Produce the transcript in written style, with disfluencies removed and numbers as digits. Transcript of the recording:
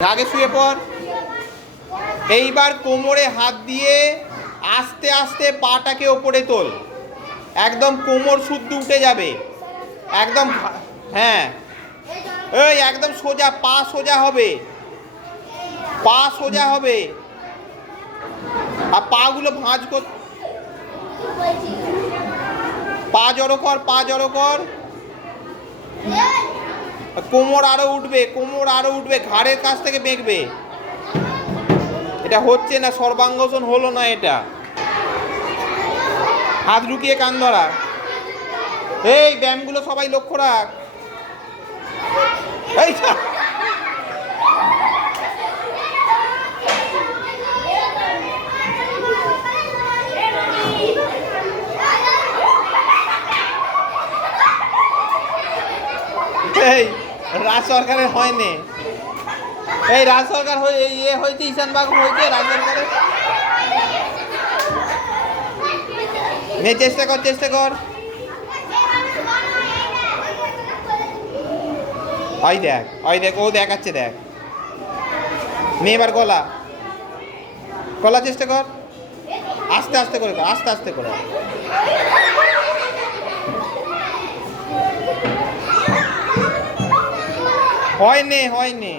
আগে শুয়ে পড়। এইবার কোমরে হাত দিয়ে আস্তে আস্তে পাটাকে ওপরে তোল, একদম কোমর শুদ্ধ উঠে যাবে একদম। হ্যাঁ, এই একদম সোজা, পা সোজা হবে, পা সোজা হবে। আর পাগুলো ভাঁজ কর, পা জড়ো কর, পা জড়ো কর। কোমর আরো উঠবে, কোমর আরো উঠবে, ঘাড়ের কাছ থেকে বেঁকবে। এটা হচ্ছে না, সর্বাঙ্গসন হলো না এটা। হাত ঢুকিয়ে কান ধরা। এই ব্যায়ামগুলো সবাই লক্ষ্য রাখ। এই এই রাজ সরকারের হয়নি, এই রাজ সরকার হয়ে ইয়ে হয়েছে, ঈশান বাবু হয়েছে রাজ সরকারের। নে, চেষ্টা কর, চেষ্টা কর। ওই দেখ, ওই দেখ, ও দেখাচ্ছে, দেখ। নে এবার গলা, গলা চেষ্টা কর, আস্তে আস্তে করে কর, আস্তে আস্তে করে। হয়নি, হয়নি।